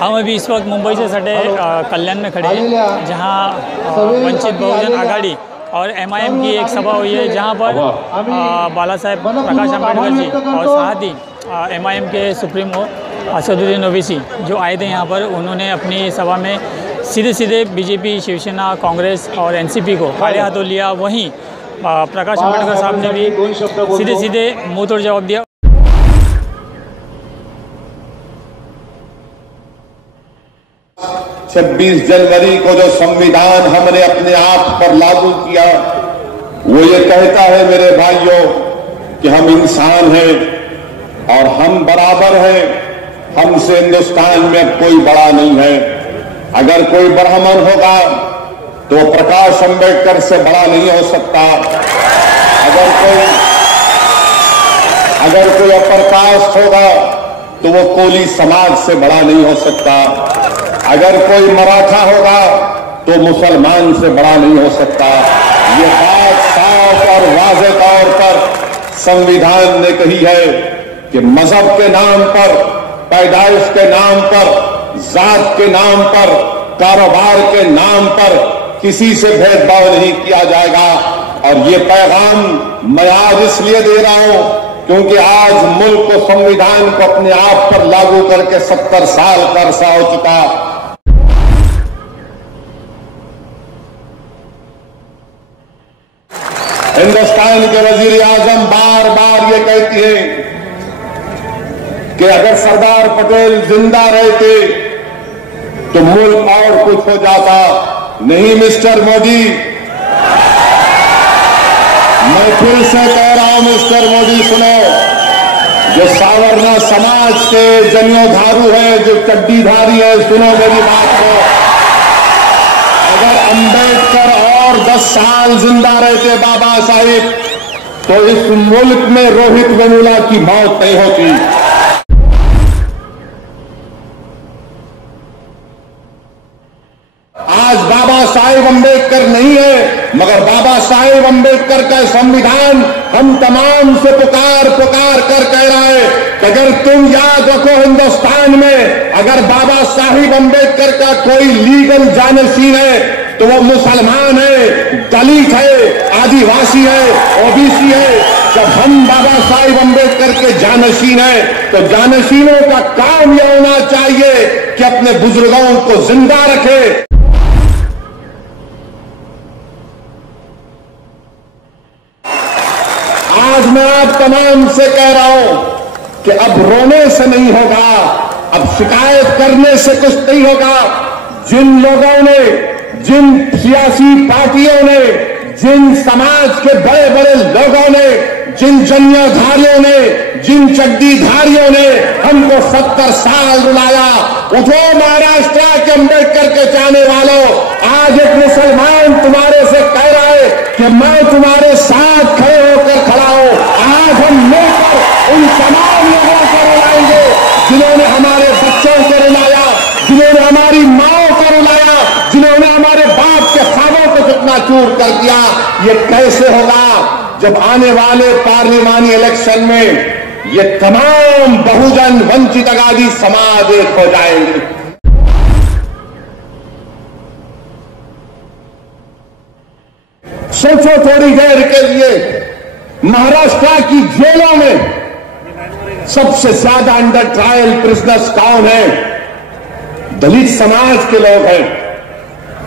हम अभी इस वक्त मुंबई से सटे कल्याण में खड़े हैं, जहां वंचित बहुजन आघाड़ी और MIM की एक सभा हुई है, जहां पर बाला साहेब प्रकाश अम्बेडकर जी और साथ ही MIM के सुप्रीमो असदुद्दीन ओवैसी जो आए थे यहाँ पर, उन्होंने अपनी सभा में सीधे सीधे BJP, शिवसेना, कांग्रेस और NCP को आड़े हाथों लिया। वहीं प्रकाश अम्बेडकर साहब ने भी सीधे सीधे मुँह तोड़ जवाब दिया। 26 जनवरी को जो संविधान हमने अपने आप पर लागू किया, वो ये कहता है मेरे भाइयों कि हम इंसान हैं और हम बराबर हैं, हमसे हिंदुस्तान में कोई बड़ा नहीं है। अगर कोई ब्राह्मण होगा तो प्रकाश अम्बेडकर से बड़ा नहीं हो सकता। अगर कोई अपर कास्ट होगा तो वो कोली समाज से बड़ा नहीं हो सकता। अगर कोई मराठा होगा तो मुसलमान से बड़ा नहीं हो सकता। ये बात साफ और वाज़ेह तौर पर संविधान ने कही है कि मजहब के नाम पर, पैदाइश के नाम पर, जात के नाम पर, कारोबार के नाम पर किसी से भेदभाव नहीं किया जाएगा। और ये पैगाम मैं आज इसलिए दे रहा हूं क्योंकि आज मुल्क को, संविधान को अपने आप पर लागू करके 70 साल का अरसा हो चुका। हिंदुस्तान के वजीर आजम बार बार ये कहती है कि अगर सरदार पटेल जिंदा रहते तो मुल्क और कुछ हो जाता। नहीं मिस्टर मोदी, मैं फिर से कह रहा हूं मिस्टर मोदी, सुनो, जो सावरना समाज के जनियोधारू है, जो चड्डीधारी है, सुनो मेरी बात को। अगर अंबेडकर और 10 साल जिंदा रहते बाबा साहिब, तो इस मुल्क में रोहित वेमुला की मौत नहीं होती। आज बाबा साहेब अम्बेडकर नहीं है, मगर बाबा साहेब अम्बेडकर का संविधान हम तमाम से पुकार कर कह रहा है कि अगर तुम याद रखो, हिंदुस्तान में अगर बाबा साहेब अम्बेडकर का कोई लीगल जानशीन है तो वो मुसलमान है, दलित है, आदिवासी है, OBC है। जब हम बाबा साहेब अम्बेडकर के जानशीन हैं तो जानशीनों का काम यह होना चाहिए कि अपने बुजुर्गों को जिंदा रखे। आज मैं आप तमाम से कह रहा हूं कि अब रोने से नहीं होगा, अब शिकायत करने से कुछ नहीं होगा। जिन लोगों ने, जिन सियासी पार्टियों ने, जिन समाज के बड़े बड़े लोगों ने, जिन जनियाधारियों ने, जिन चड्डीधारियों ने हमको 70 साल रुलाया, उठो महाराष्ट्र के अम्बेडकर के चाहने वालों, आज एक मुसलमान तुम्हारे से कह रहा है कि मैं तुम्हारे साथ खड़े होकर खड़ा हूं। आज हम मिलकर उन तमाम लोगों को रुलाएंगे जिन्होंने हमारे बच्चों को रुलाया, जिन्होंने हमारी माओ को रुलाया, जिन्होंने हमारे बाप के ख्वाबों को चकनाचूर कर दिया। ये कैसे होगा जब आने वाले पार्लिमानी इलेक्शन में ये तमाम बहुजन वंचित आबादी समाज एक हो जाएंगे। सोचो थोड़ी देर के लिए, महाराष्ट्र की जेलों में सबसे ज्यादा अंडर ट्रायल प्रिजनर्स कौन है? दलित समाज के लोग हैं।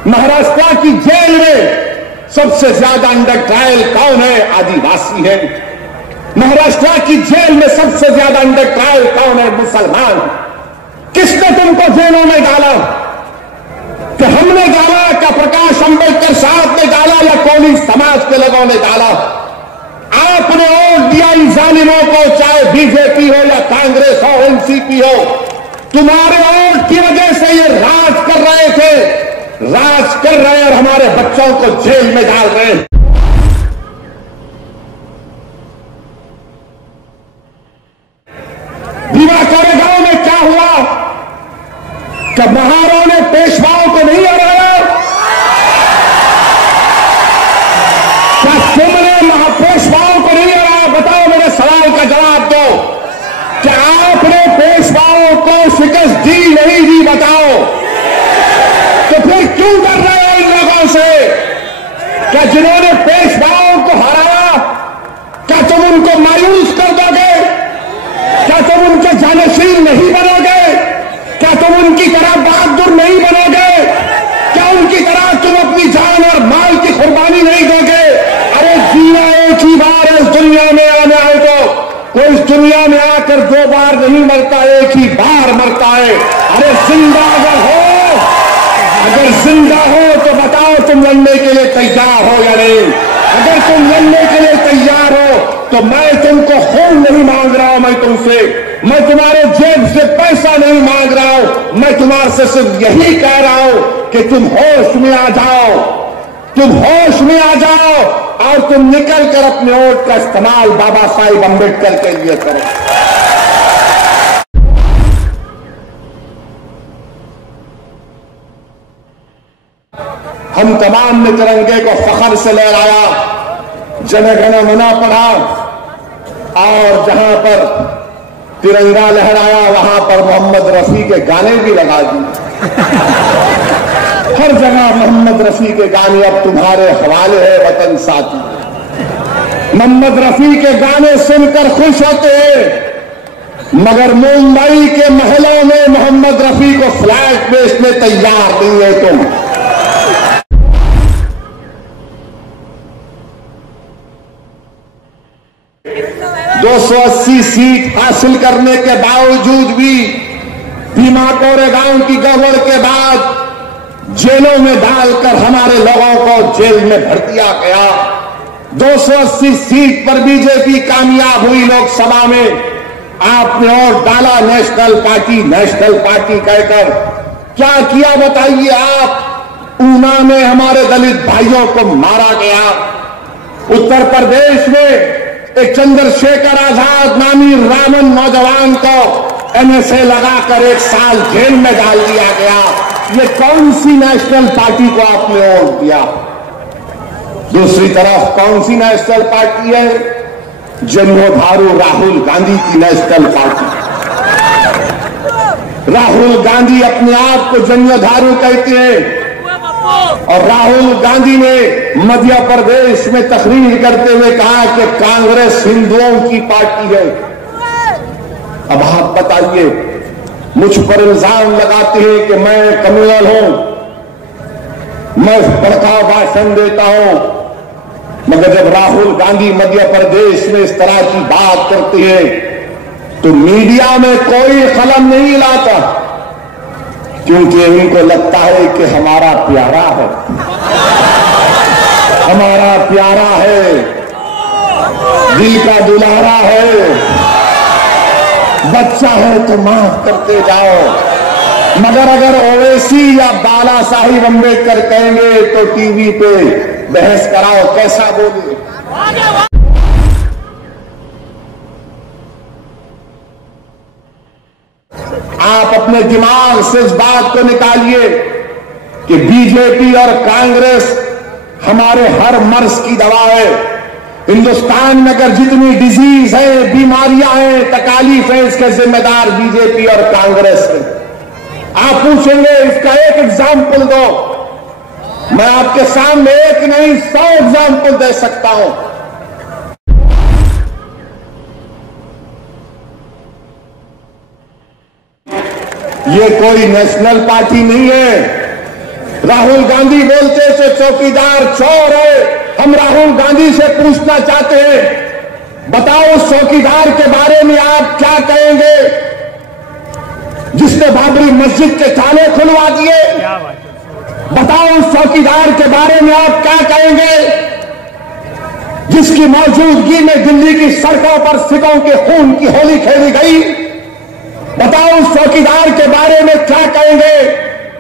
महाराष्ट्र की जेल में सबसे ज्यादा अंडर ट्रायल कौन है? आदिवासी है। महाराष्ट्र की जेल में सबसे ज्यादा अंडर ट्रायल कौन है? मुसलमान। किसने तुमको जेलों में डाला? कि हमने डाला, क्या प्रकाश अम्बेडकर साहब ने डाला, या कोली समाज के लोगों ने डाला? आपने वोट दिया इन जालिमों को, चाहे BJP हो या कांग्रेस हो, NCP हो। तुम्हारे वोट की वजह से ये राज कर रहे थे, राज कर रहे हैं और हमारे बच्चों को जेल में डाल रहे हैं। दिवाकर गांव में क्या हुआ? क्या महाराव ने पेशवाओं को नहीं हराया? क्या तुमने महापेशवाओं को नहीं हराया? बताओ, मेरे सवाल का जवाब दो। क्या आपने पेशवाओं को शिकस्त दी नहीं दी? बताओ। तो फिर क्यों डर रहे हो इन लोगों से? क्या जिन्होंने पेशवाओं को हराया, क्या तुम उनको मायूस कर दोगे? क्या तुम उनके जानशील नहीं बनोगे? क्या तुम उनकी तरह बहादुर नहीं बनोगे? क्या उनकी तरह तुम अपनी जान और माल की कुर्बानी नहीं दोगे? अरे जीना एक ही बार इस दुनिया में आने आए तो कोई इस दुनिया में आकर 2 बार नहीं मरता, एक ही बार मरता है। अरे जिंदा अगर जिंदा हो तो बताओ तुम लड़ने के लिए तैयार हो या नहीं? अगर तुम लड़ने के लिए तैयार हो तो मैं तुमको खून नहीं मांग रहा हूं, मैं तुमसे, मैं तुम्हारे जेब से पैसा नहीं मांग रहा हूं, मैं तुम्हारे से सिर्फ यही कह रहा हूं कि तुम होश में आ जाओ, तुम होश में आ जाओ और तुम निकल कर अपने वोट का इस्तेमाल बाबा साहिब अम्बेडकर के लिए करो। हम तमाम ने तिरंगे को फख्र से लहराया, जन गण मन पढ़ा और जहां पर तिरंगा लहराया वहां पर मोहम्मद रफी के गाने भी लगा दिए। हर जगह मोहम्मद रफी के गाने अब तुम्हारे हवाले है वतन साथी। मोहम्मद रफी के गाने सुनकर खुश होते हैं, मगर मुंबई के महलों में मोहम्मद रफी को फ्लैट बेचने तैयार नहीं है तुम। 280 सीट हासिल करने के बावजूद भी भीमा कोरेगांव की गड़बड़ के बाद जेलों में डालकर हमारे लोगों को जेल में भर दिया गया। 280 सीट पर बीजेपी कामयाब हुई लोकसभा में। आपने और डाला नेशनल पार्टी कहकर। क्या किया बताइए आप? ऊना में हमारे दलित भाइयों को मारा गया। उत्तर प्रदेश में एक चंद्रशेखर आजाद नामी रामन नौजवान को एनएसए लगाकर 1 साल जेल में डाल दिया गया। ये कौन सी नेशनल पार्टी को आपने वोट दिया? दूसरी तरफ कौन सी नेशनल पार्टी है? जन्मोधारू राहुल गांधी की नेशनल पार्टी। राहुल गांधी अपने आप को जन्मोधारू कहते हैं और राहुल गांधी ने मध्य प्रदेश में तकरीर करते हुए कहा कि कांग्रेस हिंदुओं की पार्टी है। अब आप बताइए, मुझ पर इल्जाम लगाते हैं कि मैं कम्युनल हूं, मैं भड़काऊ भाषण देता हूं, मगर जब राहुल गांधी मध्य प्रदेश में इस तरह की बात करते हैं तो मीडिया में कोई कलम नहीं लाता, क्योंकि इनको लगता है कि हमारा प्यारा है, हमारा प्यारा है, दिल का दुलारा है, बच्चा है तो माफ करते जाओ। मगर अगर ओवैसी या बाला साहिब अम्बेडकर कहेंगे तो टीवी पे बहस कराओ, कैसा बोले। आप अपने दिमाग से इस बात को निकालिए कि बीजेपी और कांग्रेस हमारे हर मर्ज की दवा है। हिंदुस्तान में अगर जितनी डिजीज है, बीमारियां हैं, तकालीफ है, इसके जिम्मेदार बीजेपी और कांग्रेस है। आप पूछेंगे इसका एक एग्जाम्पल दो, मैं आपके सामने एक नहीं 100 एग्जाम्पल दे सकता हूं। ये कोई नेशनल पार्टी नहीं है। राहुल गांधी बोलते थे चौकीदार चोर है। हम राहुल गांधी से पूछना चाहते हैं, बताओ उस चौकीदार के बारे में आप क्या कहेंगे जिसने बाबरी मस्जिद के ताले खुलवा दिए? बताओ उस चौकीदार के बारे में आप क्या कहेंगे जिसकी मौजूदगी में दिल्ली की सड़कों पर सिखों के खून की होली खेली गई? बताओ उस चौकीदार के बारे में क्या कहेंगे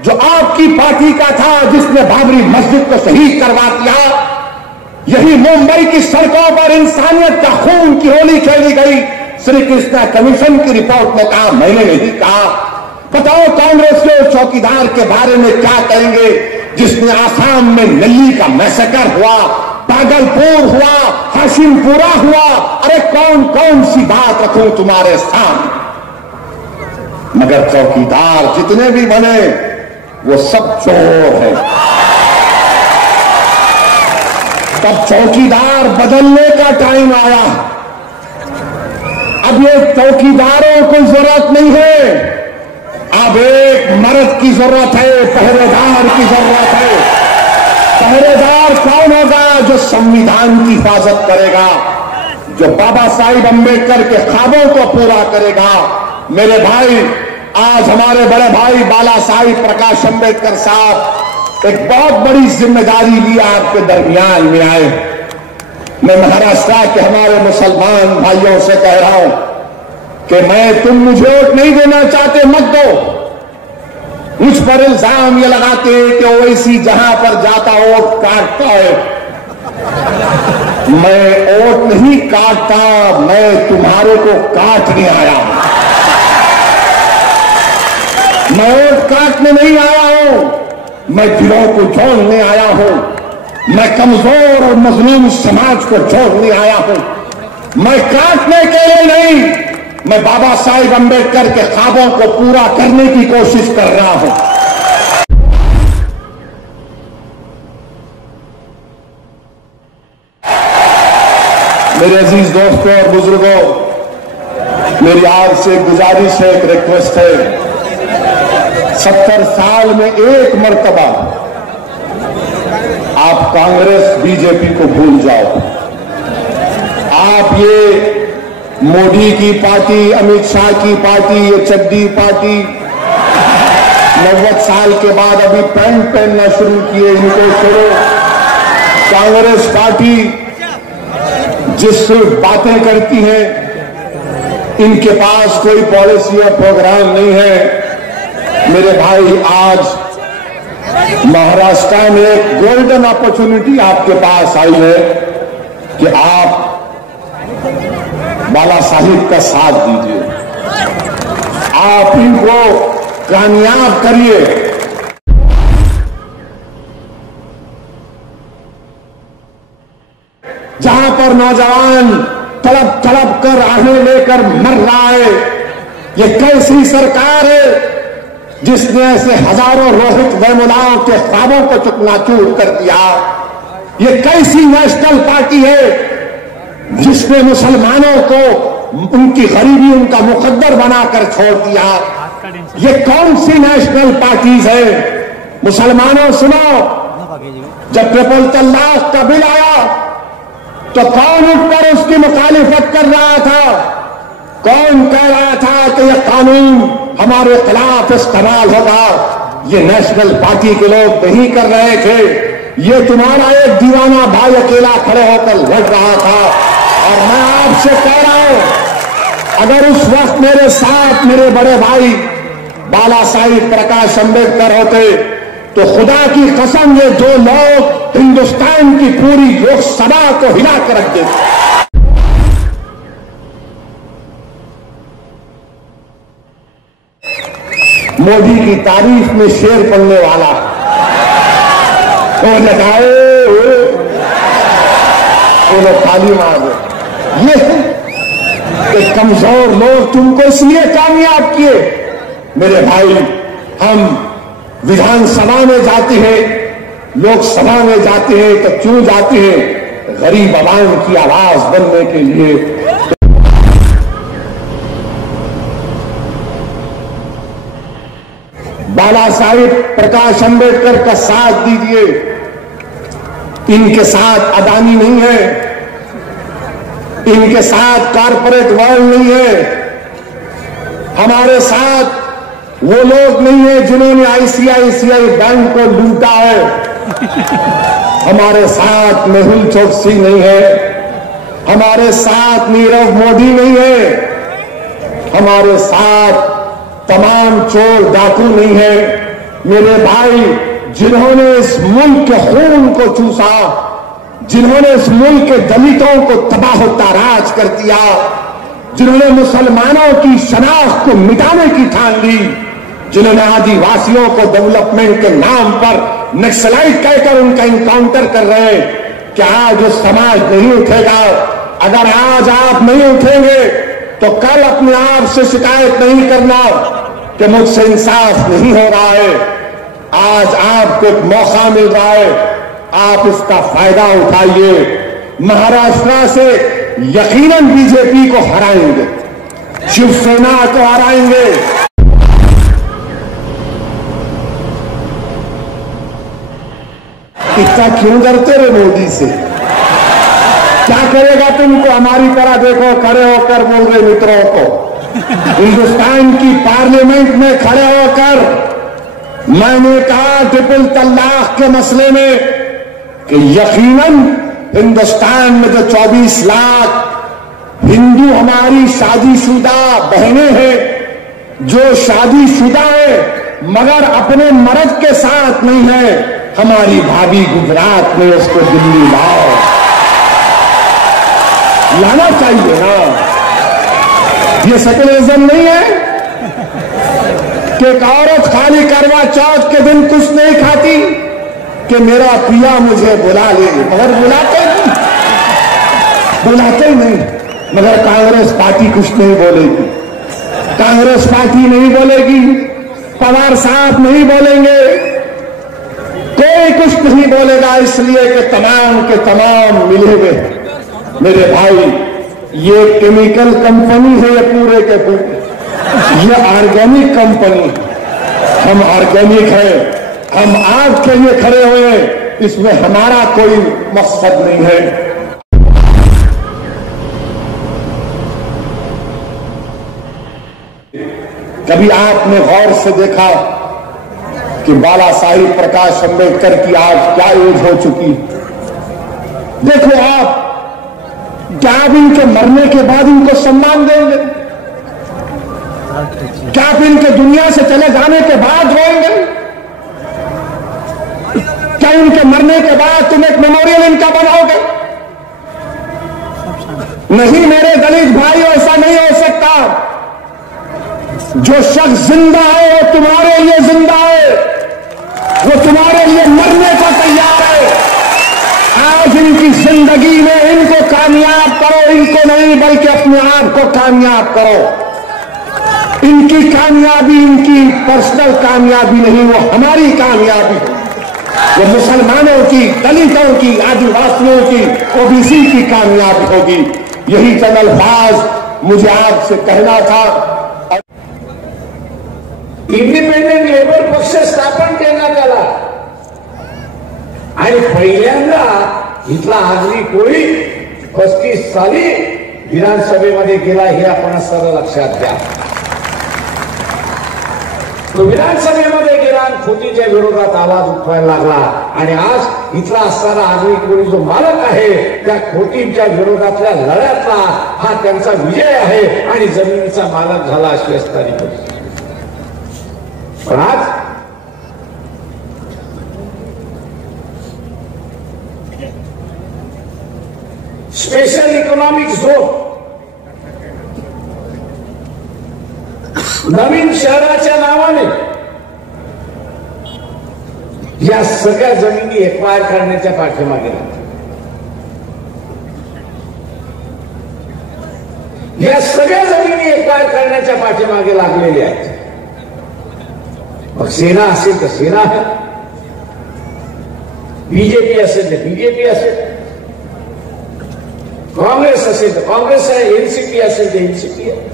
जो आपकी पार्टी का था, जिसने बाबरी मस्जिद को शहीद करवा दिया? यही मुंबई की सड़कों पर इंसानियत का खून की होली खेली गई। श्री कृष्णा कमीशन की रिपोर्ट में कहा, मैंने नहीं कहा। बताओ कांग्रेस के उस चौकीदार के बारे में क्या कहेंगे जिसने आसाम में नल्ली का मैसेकर हुआ, पागलपुर हुआ, हाशिमपुरा हुआ? अरे कौन कौन सी बात रखूं तुम्हारे सामने? मगर चौकीदार जितने भी बने वो सब चोर हैं। तब चौकीदार बदलने का टाइम आया। अब ये चौकीदारों को जरूरत नहीं है, अब एक मर्द की जरूरत है, पहरेदार की जरूरत है। पहरेदार कौन होगा? जो संविधान की हिफाजत करेगा, जो बाबा साहिब अम्बेडकर के ख्वाबों को पूरा करेगा। मेरे भाई, आज हमारे बड़े भाई बाला साहिब प्रकाश अम्बेडकर साहब एक बहुत बड़ी जिम्मेदारी ली, आपके दरमियान में आए। मैं महाराष्ट्र के हमारे मुसलमान भाइयों से कह रहा हूं कि तुम मुझे वोट नहीं देना चाहते, मत दो। मुझ पर इल्जाम ये लगाते हैं कि ओवैसी जहां पर जाता वोट काटता है। मैं वोट नहीं काटता, मैं तुम्हारे को काटने आया हूं। मैं वोट काटने नहीं आया हूं, मैं दिलों को जोड़ने आया हूं। मैं कमजोर और मजलूम समाज को जोड़ने आया हूं। मैं काटने के लिए नहीं, मैं बाबा साहिब अम्बेडकर के ख्वाबों को पूरा करने की कोशिश कर रहा हूं। मेरे अजीज दोस्तों और बुजुर्गों, मेरी आज से गुजारिश है, एक रिक्वेस्ट है। 70 साल में एक मर्तबा आप कांग्रेस बीजेपी को भूल जाओ। आप ये मोदी की पार्टी, अमित शाह की पार्टी, ये चड्डी पार्टी 90 साल के बाद अभी पैंट पहनना शुरू किए, इनको छोड़ो। कांग्रेस पार्टी जिस बातें करती है, इनके पास कोई पॉलिसी और प्रोग्राम नहीं है। मेरे भाई, आज महाराष्ट्र में एक गोल्डन अपॉर्चुनिटी आपके पास आई है कि आप बाला साहिब का साथ दीजिए, आप इनको कामयाब करिए। जहां पर नौजवान तड़प तड़प कर आहें लेकर मर रहा है, ये कैसी सरकार है जिसने ऐसे हजारों रोहित वेमुलाओं के ख्वाबों को चकनाचूर कर दिया? ये कैसी नेशनल पार्टी है जिसने मुसलमानों को उनकी गरीबी उनका मुकद्दर बनाकर छोड़ दिया? ये कौन सी नेशनल पार्टीज है? मुसलमानों सुनो, जब ट्रिपल तलाक का बिल आया तो कौन उठकर उसकी मुखालिफत कर रहा था? कौन कह रहा था कि यह कानून हमारे खिलाफ इस्तेमाल होगा? ये नेशनल पार्टी के लोग नहीं कर रहे थे, ये तुम्हारा एक दीवाना भाई अकेला खड़े होकर लड़ रहा था। और मैं आपसे कह रहा हूं, अगर उस वक्त मेरे साथ मेरे बड़े भाई बाला साहिब प्रकाश अम्बेडकर होते तो खुदा की कसम ये दो लोग हिंदुस्तान की पूरी लोकसभा को हिला कर रख देते। मोदी की तारीफ में शेर पढ़ने वाला तो लगाए तो खाली मार दे। ये कमजोर लोग तुमको इसलिए कामयाब किए। मेरे भाई, हम विधानसभा में जाते हैं, लोकसभा में जाते हैं तो क्यों जाते हैं? गरीब आवाम की आवाज बनने के लिए। बाला साहिब प्रकाश अम्बेडकर का साथ दीजिए। इनके साथ अदानी नहीं है, इनके साथ कॉरपोरेट वर्ल्ड नहीं है, हमारे साथ वो लोग नहीं है जिन्होंने आईसीआईसीआई बैंक को लूटा है, हमारे साथ मेहुल चोकसी नहीं है, हमारे साथ नीरव मोदी नहीं है, हमारे साथ तमाम चोर डाकू नहीं है। मेरे भाई, जिन्होंने इस मुल्क के खून को चूसा, जिन्होंने इस मुल्क के दलितों को तबाह ताराज कर दिया, जिन्होंने मुसलमानों की शनाख्त को मिटाने की ठान ली, जिन्होंने आदिवासियों को डेवलपमेंट के नाम पर नक्सलाइट कहकर उनका इनकाउंटर कर रहे हैं, क्या आज समाज नहीं उठेगा? अगर आज आप नहीं उठेंगे तो कल अपने आप से शिकायत नहीं करना कि मुझसे इंसाफ नहीं हो रहा है, आज आपको एक मौका मिल रहा है, आप इसका फायदा उठाइए। महाराष्ट्र से यकीनन बीजेपी को हराएंगे, शिवसेना को हराएंगे। इतना क्यों डरते रहे मोदी से? क्या करेगा तुमको? हमारी तरह देखो खड़े होकर बोल रहे मित्रों को, हिंदुस्तान की पार्लियामेंट में खड़े होकर मैंने कहा ट्रिपल तलाक के मसले में कि यकीनन हिंदुस्तान में जो 24 लाख हिंदू हमारी शादीशुदा बहनें हैं, जो शादीशुदा है मगर अपने मर्द के साथ नहीं है, हमारी भाभी गुजरात में, उसको दिल्ली लाओ, लाना चाहिए ना। ये सेकुलरिज्म नहीं है कि एक औरत खाली करवा चौथ के दिन कुछ नहीं खाती कि मेरा पिया मुझे बुला ले, मगर बुलाते नहीं। मगर कांग्रेस पार्टी कुछ नहीं बोलेगी, कांग्रेस पार्टी नहीं बोलेगी, पवार साहब नहीं बोलेंगे, कोई कुछ नहीं बोलेगा, इसलिए कि तमाम के तमाम मिले हुए। मेरे भाई, ये केमिकल कंपनी है, ये पूरे के पूरे, ये ऑर्गेनिक कंपनी, हम ऑर्गेनिक है, हम आपके लिए खड़े हुए हैं, इसमें हमारा कोई मकसद नहीं है। कभी आपने गौर से देखा कि बाला साहिब प्रकाश अंबेडकर की आज क्या एज हो चुकी? देखो आप, क्या आप इनके मरने के बाद इनको सम्मान देंगे? क्या आप इनके दुनिया से चले जाने के बाद रोएंगे? क्या इनके मरने के बाद तुम एक मेमोरियल इनका बनाओगे? नहीं मेरे दलित भाई, ऐसा नहीं हो सकता। जो शख्स जिंदा है वो तुम्हारे लिए जिंदा है, वो तुम्हारे लिए मरने को तैयार है। आज इनकी जिंदगी में इनको कामयाब करो, इनको नहीं बल्कि अपने आप को कामयाब करो। इनकी कामयाबी इनकी पर्सनल कामयाबी नहीं, वो हमारी कामयाबी है, वो मुसलमानों की, दलितों की, आदिवासियों की, ओबीसी की कामयाबी होगी। यही चंद अल्फाज मुझे आपसे कहना था। इंडिपेंडेंट लेबर पक्ष स्थापन करण्यात आला आणि पहिल्यांदा इथला आगरी कोळी 35 साली विधानसभेमध्ये गेला, हे आपण सर्व लक्षात घ्या। तो विधानसभेमध्ये गेला आणि खोतीच्या विरोधात आवाज उठवायला लागला आणि आज इथला असणारा आगरी कोळी जो मालक आहे त्या खोतीच्या विरोधातल्या लढ्यातला हा त्यांचा विजय आहे आणि जमिनीचा मालक झाला अशी असणारी परिस्थिती। पण आज स्पेशल इकॉनॉमिक झोन नवीन शहराच्या नावाने या सगळ्या जमिनी एक्वायर करण्याच्या पाठीमागे या सगळ्या जमिनी एक्वायर करण्याच्या पाठीमागे लागलेल्या आहेत। मग सेना असेल तर सेना आहे, बीजेपी असेल तर बीजेपी असेल, काँग्रेस असेल तर काँग्रेस आहे, एनसीपी असेल तर एनसीपी आहे।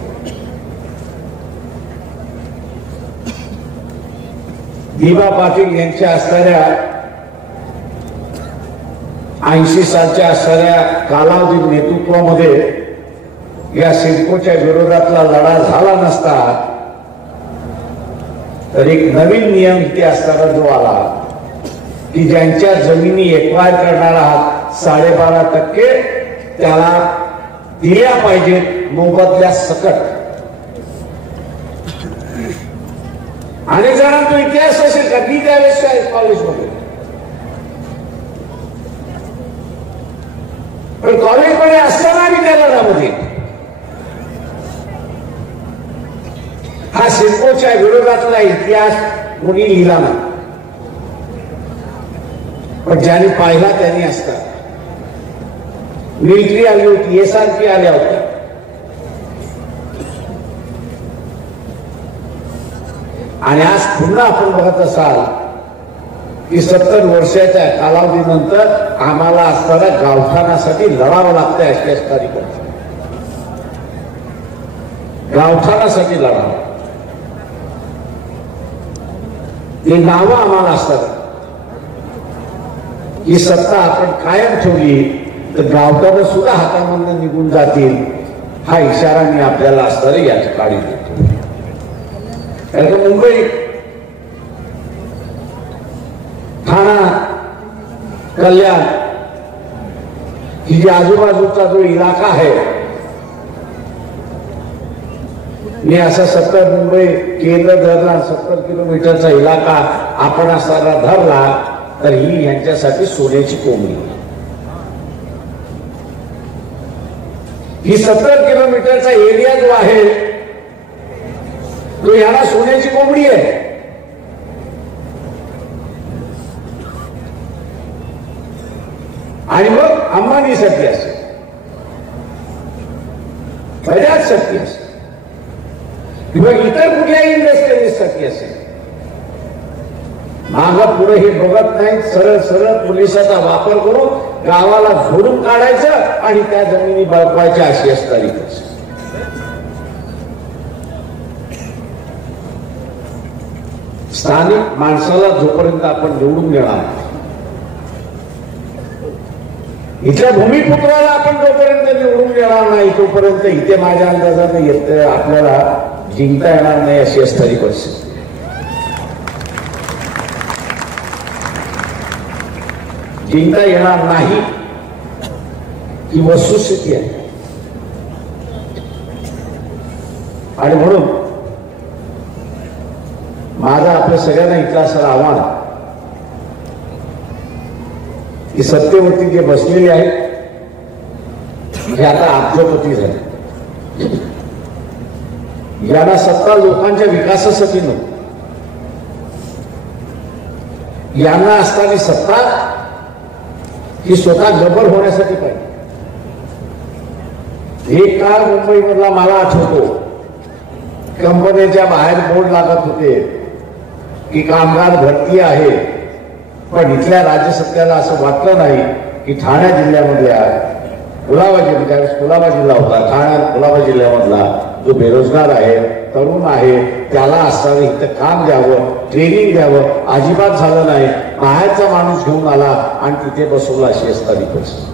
दिबा पाटील यांच्या असणाऱ्या 80 सालच्या असणाऱ्या कालावधी नेतृत्वामध्ये या सिडकोच्या विरोधातला लढा झाला नसता तर एक नवीन नियम इथे असताना जो आला की ज्यांच्या जमिनी एक्वायर करणारा 12.5% त्याला दिल्या पाहिजेत मोबदल्या सकट। अनेक जणांचा इतिहास असेल का, मी त्यावेळेस कॉलेजमध्ये, पण कॉलेजमध्ये असताना मी त्या लढ्यामध्ये हा सिडकोच्या विरोधातला इतिहास कोणी लिहिला नाही, पण ज्यांनी पाहिला त्यांनी असतात। मिलिटरी आली होती, एसआरपी आल्या होत्या, आणि आज पुन्हा आपण बघत असाल की 70 वर्षाच्या कालावधीनंतर आम्हाला असणाऱ्या गावठाणासाठी लढावं लागतंय. अशा तारीख गावठाणासाठी लढावं, ते नावं आम्हाला असतात. ही सत्ता आपण कायम ठेवली तर गावठाणं सुद्धा हातामधून निघून जातील, हा इशारा मी आपल्याला असणारे या ठिकाणी देतो. कारण मुंबई, ठाणा, कल्याण ही जी आजूबाजूचा जो इलाका आहे, मी असा 70 मुंबई केंद्र धरला 70 किलोमीटरचा इलाका आपण असताना धरला तर ही यांच्यासाठी सोन्याची कोंबडी. ही 70 किलोमीटरचा एरिया जो आहे तो याला सोन्याची कोंबडी आहे. आणि मग अंबानीसाठी असेल, बजाजसाठी असेल किंवा इतर कुठल्याही इंडस्ट्रीजसाठी असेल, मागं पुढे हे बघत नाही. सरळ सरळ पोलिसाचा वापर करून गावाला झोडून काढायचं आणि त्या जमिनी बळकवायच्या अशी असणारी. स्थानिक माणसाला जोपर्यंत आपण निवडून देणार, इथल्या भूमिपुत्राला आपण जोपर्यंत निवडून देणार नाही तोपर्यंत इथे माझ्या अंदाजाने येत आपल्याला जिंकता येणार नाही अशी असणारी परिस्थिती. जिंकता येणार नाही ही वस्तुस्थिती आहे. आणि म्हणून माझं आपल्या सगळ्यांना इथलं असं आव्हान की सत्तेवरती जे बसलेले आहेत हे आता अब्जपती झाले. यांना सत्ता लोकांच्या विकासासाठी नव्हती, यांना असणारी सत्ता ही स्वतः गब्बर होण्यासाठी पाहिजे. एक काळ मुंबईमधला मला आठवतो, कंपन्यांच्या बाहेर बोर्ड लागत होते की कामगार भरती आहे, पण इथल्या राज्य सत्तेला असं वाटलं नाही की ठाणे जिल्ह्यामधल्या कुलाबा जिल्हा होता, ठाणे कुलाबा जिल्ह्यामधला जो बेरोजगार आहे, तरुण आहे, त्याला असणारं इथं काम द्यावं, ट्रेनिंग द्यावं. अजिबात झालं नाही. बाहेरचा माणूस घेऊन आला आणि तिथे बसवला अशी असणारी परिस्थिती.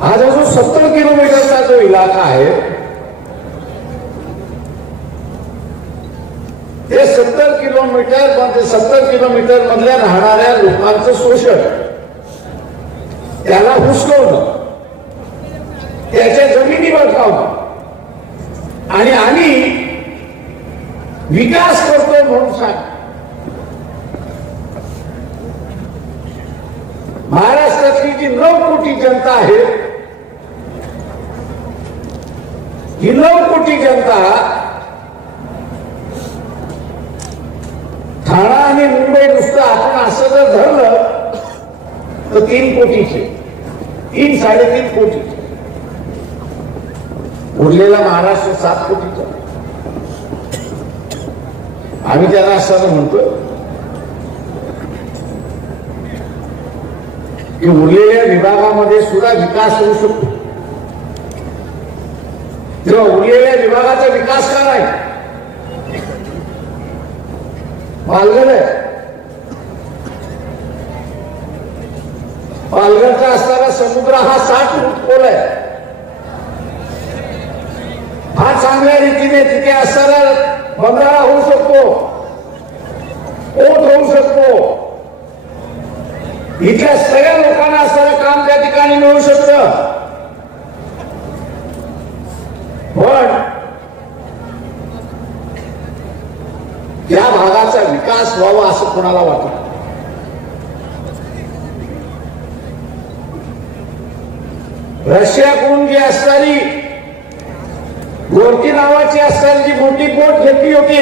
हा जो 70 किलोमीटरचा जो इलाका आहे ते 70 किलोमीटर मधल्या राहणाऱ्या लोकांचं शोषण, त्याला हुसकवणं, त्याच्या जमिनी बळकावणं आणि आम्ही विकास करतो म्हणून सांग. महाराष्ट्रातली जी 9 कोटी जनता आहे, ही 9 कोटी जनता ठाणा आणि मुंबई नुसतं आपण असं जर धरलं तर 3 कोटीचे, 3-3.5 कोटीचे. उरलेला महाराष्ट्र 7 कोटीचा. आम्ही त्यांना असं म्हणतो की उरलेल्या विभागामध्ये सुद्धा विकास होऊ शकतो. तेव्हा उरलेल्या विभागाचा विकास का नाही? पालघर आहे, पालघरचा असणारा समुद्र हा 60 फूट खोल आहे. हा चांगल्या रीतीने तिथे असणारा बंधारा होऊ शकतो, ओट होऊ शकतो. इथल्या सगळ्या लोकांना असणारं काम त्या ठिकाणी मिळू शकतं. पण त्या भागाचा विकास व्हावा असं कोणाला वाटतं? रशियाकडून जी असणारी गोरकी नावाची असणारी जी मोठी बोट घेतली होती,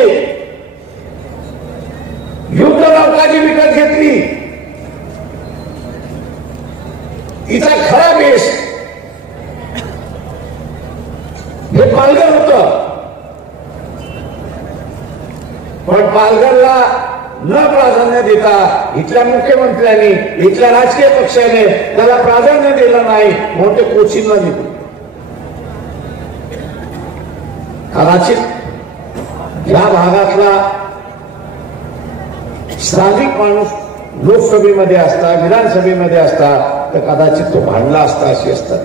युद्ध नौका जी विकत घेतली, तिचा खरा बेस हे पालघर होतं, पण पालघरला न प्राधान्य देता इथल्या मुख्यमंत्र्यांनी, इथल्या राजकीय पक्षाने त्याला प्राधान्य दिलं नाही, मोठे कोचींना दिले. कदाचित या भागातला स्थानिक माणूस लोकसभेमध्ये असता, विधानसभेमध्ये असता तर कदाचित तो भांडला असता, अशी असतात.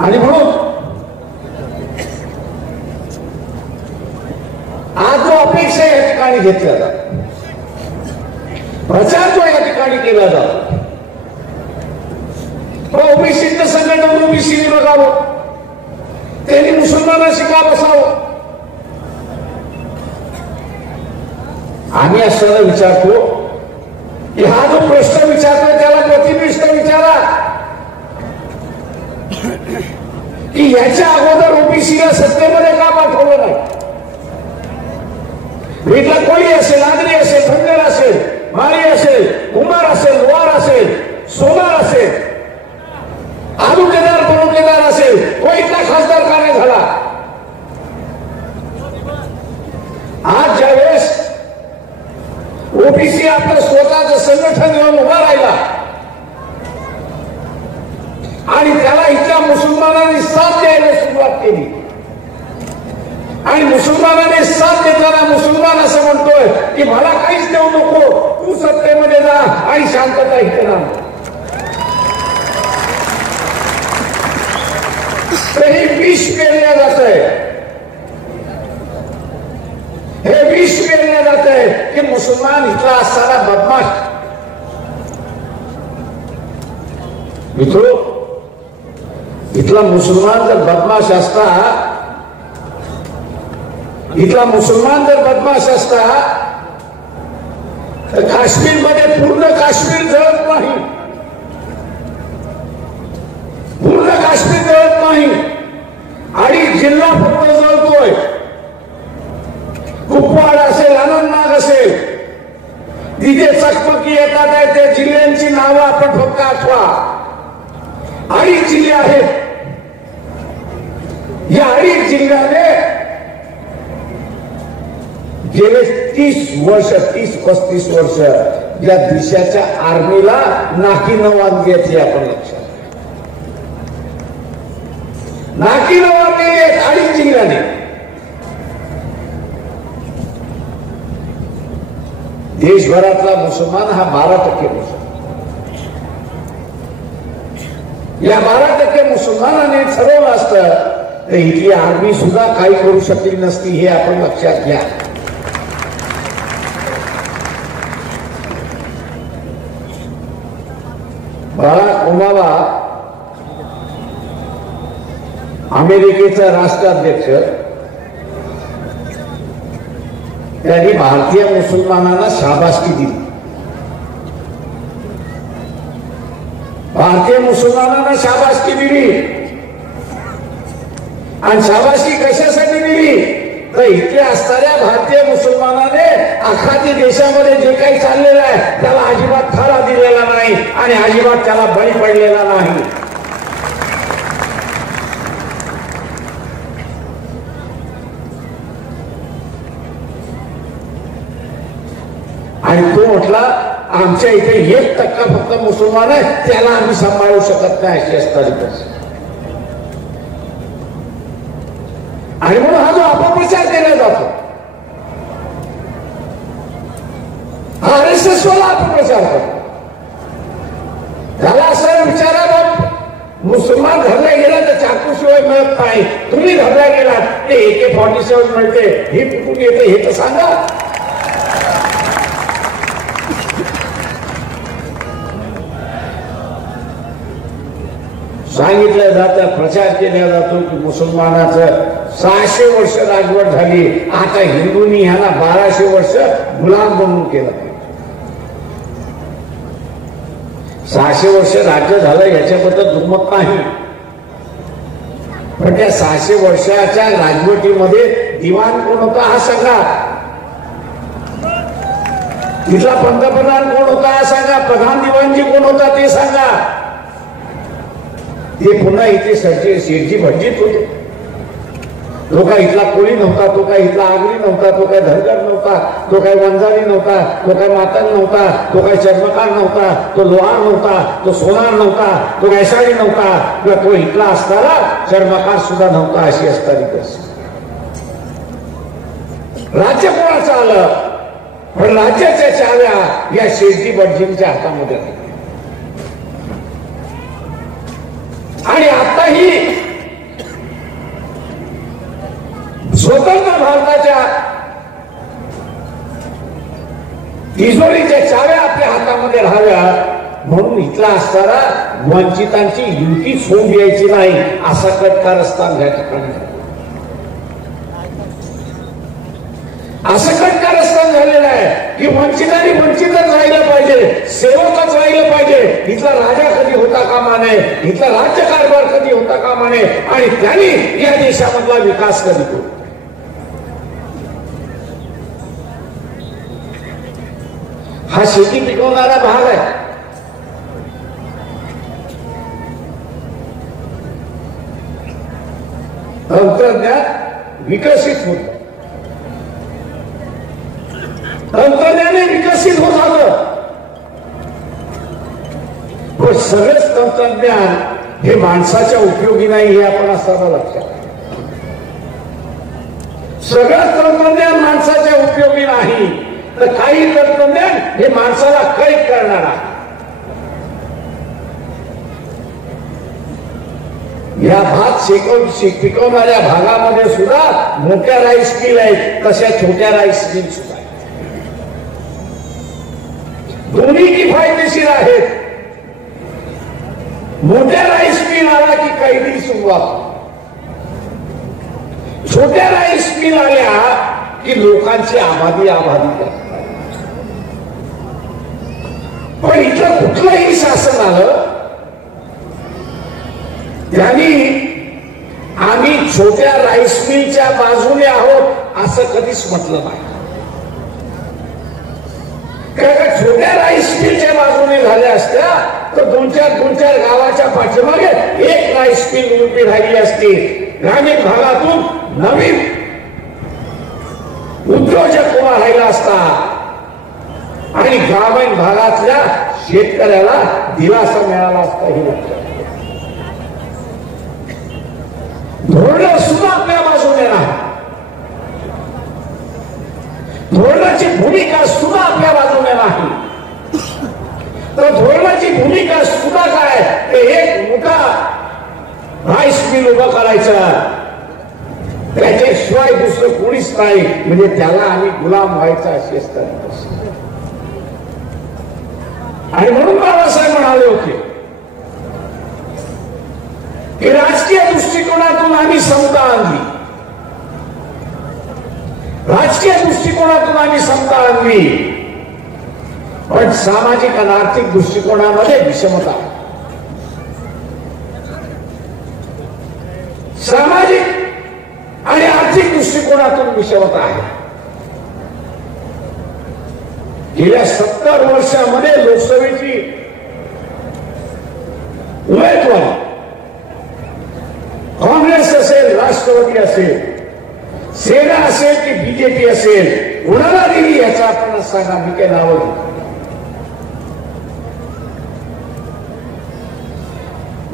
आणि म्हणून आज जो अपेक्षा या ठिकाणी घेतल्या जातो, प्रचार जो या ठिकाणी केला जातो, ओबीसीचं संघटन ओबीसीने बघावं, त्यांनी मुसलमानाशी का बसावं. आम्ही असताना विचारतो की हा जो प्रश्न विचारतोय त्याला प्रतिनिष्ठ विचारा की याच्या अगोदर ओबीसीला सत्तेमध्ये का पाठवलं नाही. इथला कोळी असेल, आगरी असेल, धनगर असेल, माळी असेल, कुंभार असेल, लोहार असेल, सोनार असेल, तालुकेदार तालुकेदार असेल, तो इथला खासदार का नाही झाला. आज ज्यावेळेस ओबीसी आपलं स्वतःचं संघटन घेऊन उभा राहिला आणि त्याला इथल्या मुसलमानांनी साथ द्यायला सुरुवात केली आणि मुसलमानाने साथ देताना मुसलमान असं म्हणतोय की मला काहीच देऊ नको, तू सत्तेमध्ये जा आणि शांतता इथे राहा. तरी विष पेरल्या जात आहे, हे विष पेरल्या जात आहे की मुसलमान इथला असणारा बदमाश. मित्रो, इथला मुसलमान जर बदमाश असता, इथला मुसलमान जर बदमाश असता तर काश्मीरमध्ये पूर्ण काश्मीर जळत नाही, पूर्ण काश्मीर जळत नाही आणि जिल्हा फक्त जळतोय. कुपवाड असेल, अनंतनाग असेल, तिथे चकमकी येतात आहे, त्या जिल्ह्यांची नावं आपण फक्त आठवा. 2 जिल्हे आहेत. या 2 जिल्ह्याने गेले 30-35 वर्ष या देशाच्या आर्मीला नाकी नवान घेतली. आपण लक्षात नाकी नवान आहेत 2 जिल्ह्याने. देशभरातला मुसलमान हा 12% मुसलमान. या 12% मुसलमानाने ठरवलं असतं तर इथली आर्मी सुद्धा काही करू शकली नसती, हे आपण लक्षात घ्या. बराक ओबामा अमेरिकेचा राष्ट्राध्यक्ष, त्यांनी भारतीय मुसलमानांना शाबासकी दिली. भारतीय मुसलमानांना शाबासकी दिली आणि शाबासकी कशासाठी दिली तर इथे असणाऱ्या भारतीय मुसलमानाने आखाती देशामध्ये जे काही चाललेलं आहे त्याला अजिबात थारा दिलेला नाही आणि अजिबात त्याला बळी पडलेला नाही. आणि तो म्हटला आमच्या इथे 1% फक्त मुसलमान आहे, त्याला आम्ही सांभाळू शकत नाही, अशी असतात. आणि म्हणून हा जो अपप्रचार केला जातो, हा RSS वाला अपप्रचार करतो. त्याला असं विचारा बाब मुसलमान धरला गेला तर चाकूशिवाय मिळत नाही, तुम्ही धरला गेला ते AK-47 मिळते, हे कुठून येते हे तर सांगा. सांगितलं जातं, प्रचार केला जातो की मुसलमानाचं 600 वर्ष राजवट झाली, आता हिंदूंनी ह्यांना 1200 वर्ष गुलाम बनवून केलं. 600 वर्ष राज्य झालं याच्याबद्दल दुमत नाही, पण त्या 600 वर्षाच्या राजवटीमध्ये दिवाण कोण होता हा सांगा, तिथला पंतप्रधान कोण होता हा सांगा, प्रधान दिवाणजी कोण होता ते सांगा, ते पुन्हा इथे शेठजी भटजीत होते. तो काय इथला कोळी नव्हता, तो काय इथला आगरी नव्हता, तो काय धनगर नव्हता, तो काय वंजारी नव्हता, तो काय मातंग नव्हता, तो काय चर्मकार नव्हता, तो लोहार नव्हता, तो सोनार नव्हता, तो वैशाली नव्हता, किंवा तो इथला असणारा चर्मकार सुद्धा नव्हता. अशी असणारी परिस्थिती. राज्य कोणाचं आलं, पण राज्याच्या चाव्या या शेठजी भटजींच्या हातामध्ये राहिल्या. आणि आताही स्वतंत्र भारताच्या तिजोरीच्या चाव्या आपल्या हातामध्ये राहाव्या म्हणून इथला असणारा वंचितांची युतीच होऊन द्यायची नाही असा कट कारस्थान या ठिकाणी असं कट कारस्थान झालेलं आहे की वंचितांनी वंचितच राहिलं पाहिजे, सेवकच राहिलं पाहिजे. इथला राजा कधी होता कामा नये, इथला राज्यकारभार कधी होता कामा नये आणि त्यांनी या देशामधला विकास कधी करू. हा शेती पिकवणारा भाग आहे. तंत्रज्ञान विकसित होत, तंत्रज्ञाने विकसित होत आलं, पण सगळंच तंत्रज्ञान हे माणसाच्या उपयोगी नाही हे आपण असताना लक्षात. सगळं तंत्रज्ञान माणसाच्या उपयोगी नाही, तर काही तंत्रज्ञान हे माणसाला कैद करणार आहे. या भात पिकवणाऱ्या भागामध्ये सुद्धा मोठ्या राईस मिल आहेत, तशा छोट्या राईस मिल सुद्धा आहेत. दोन्ही किफायतशीर आहेत. मोठ्या राईस मिल आला की कैदी सुरुवात, छोट्या राईस मिल आल्या की लोकांची आबादी करतात. पण इथं कुठलंही शासन आलं त्यांनी आम्ही छोट्या राईस मिलच्या बाजूने आहोत असं कधीच म्हटलं नाही. कारण छोट्या राईस मिलच्या बाजूने झाल्या असत्या तर दोन चार गावाच्या पाठीमागे एक राईस मिल उभी राहिली असती. ग्रामीण भागातून नवीन उद्योजक उभा राहिला असता आणि ग्रामीण भागातल्या शेतकऱ्याला दिलासा मिळाला असता. ही लक्षात. धोरण सुद्धा आपल्या बाजूने नाही, धोरणाची भूमिका सुद्धा आपल्या बाजूने नाही. तर धोरणाची भूमिका सुद्धा काय, ते एक मोठा राईस मिल उभं करायचं, त्याच्याशिवाय दुसरं कोणीच नाही, म्हणजे त्याला आम्ही गुलाम व्हायचा अशी असतात. आणि म्हणून बाबासाहेब म्हणाले होते की राजकीय दृष्टिकोनातून आम्ही समता आणली, राजकीय दृष्टिकोनातून आम्ही समता आणली, पण सामाजिक आणि आर्थिक दृष्टिकोनामध्ये विषमता. सामाजिक आणि आर्थिक दृष्टिकोनातून विषमता आहे. गेल्या 70 वर्षामध्ये लोकसभेची उमेदवारी काँग्रेस असेल, राष्ट्रवादी असेल, सेना असेल की बीजेपी असेल, कोणाला दिली याचा आपण सांगा. मी काय नावं घेतो.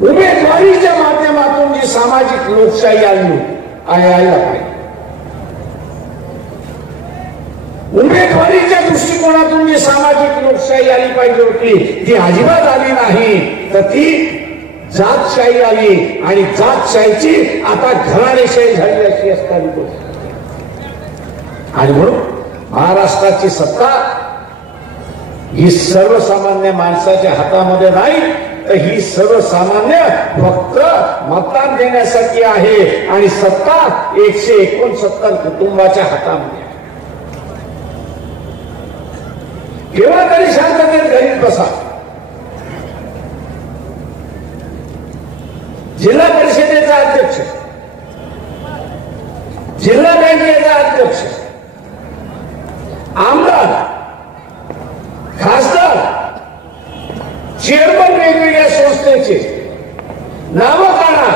उमेदवारीच्या माध्यमातून जी सामाजिक लोकशाही आली यायला पाहिजे. उमेदवारीच्या दृष्टिकोनातून जी सामाजिक लोकशाही आली पाहिजे होती ती अजिबात आली नाही. तर ती जातशाही आली आणि जातशाहीची आता घराणेशाही झाली अशी असणारी गोष्ट. आणि म्हणून महाराष्ट्राची सत्ता ही सर्वसामान्य माणसाच्या हातामध्ये नाही, तर ही सर्वसामान्य फक्त मतदान देण्यासाठी आहे आणि सत्ता 169 कुटुंबाच्या हातामध्ये आहे. केव्हा तरी शांततेत घरी बसा. जिल्हा परिषदेचा अध्यक्ष, जिल्हा बँकेचा अध्यक्ष, आमदार, खासदार, चेअरमन वेगवेगळ्या संस्थेचे नावं काढा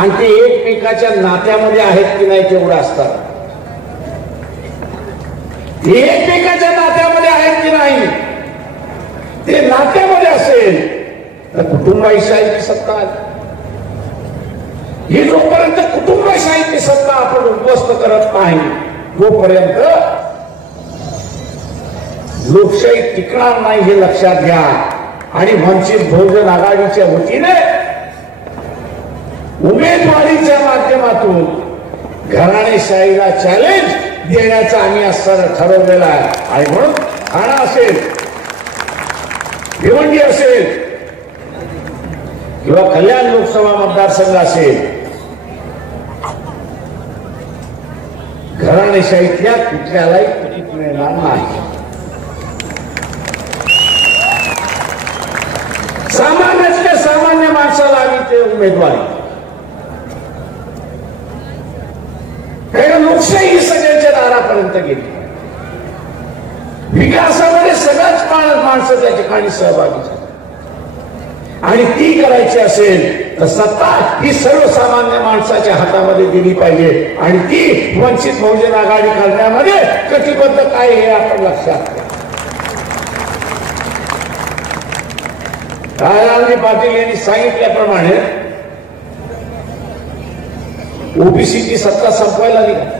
आणि ते एकमेकाच्या नात्यामध्ये आहेत की नाही तेवढं असतात. ते एकमेकाच्या नात्यामध्ये आहेत की नाही, ते नात्यामध्ये असेल तर कुटुंबशाहीची सत्ता आहे. ही जोपर्यंत कुटुंबशाहीची सत्ता आपण उद्ध्वस्त करत नाही तोपर्यंत लोकशाही टिकणार नाही हे लक्षात घ्या. आणि वंचित बहुजन आघाडीच्या वतीने उमेदवारीच्या माध्यमातून घराणेशाहीला चॅलेंज देण्याचा आम्ही असताना ठरवलेला आहे. आणि म्हणून ठाणा असेल, भिवंडी असेल किंवा कल्याण लोकसभा मतदारसंघ असेल, घराणेशाहीतल्या कुठल्यालाही तिकीट मिळणार नाही. सामान्यातल्या सामान्य माणसाला आम्ही ते उमेदवारी, कारण लोकशाही ही सगळ्यांच्या दारापर्यंत गेली. विकासामध्ये सगळ्याच माणसं त्या ठिकाणी सहभागी झाली आणि ती करायची असेल तर सत्ता ही सर्वसामान्य माणसाच्या हातामध्ये दिली पाहिजे. आणि ती वंचित बहुजन आघाडी करण्यामध्ये कटिबद्ध काय हे आपण लक्षात घ्या. राजारामजी पाटील यांनी सांगितल्याप्रमाणे ओबीसीची सत्ता संपवायला निघाली.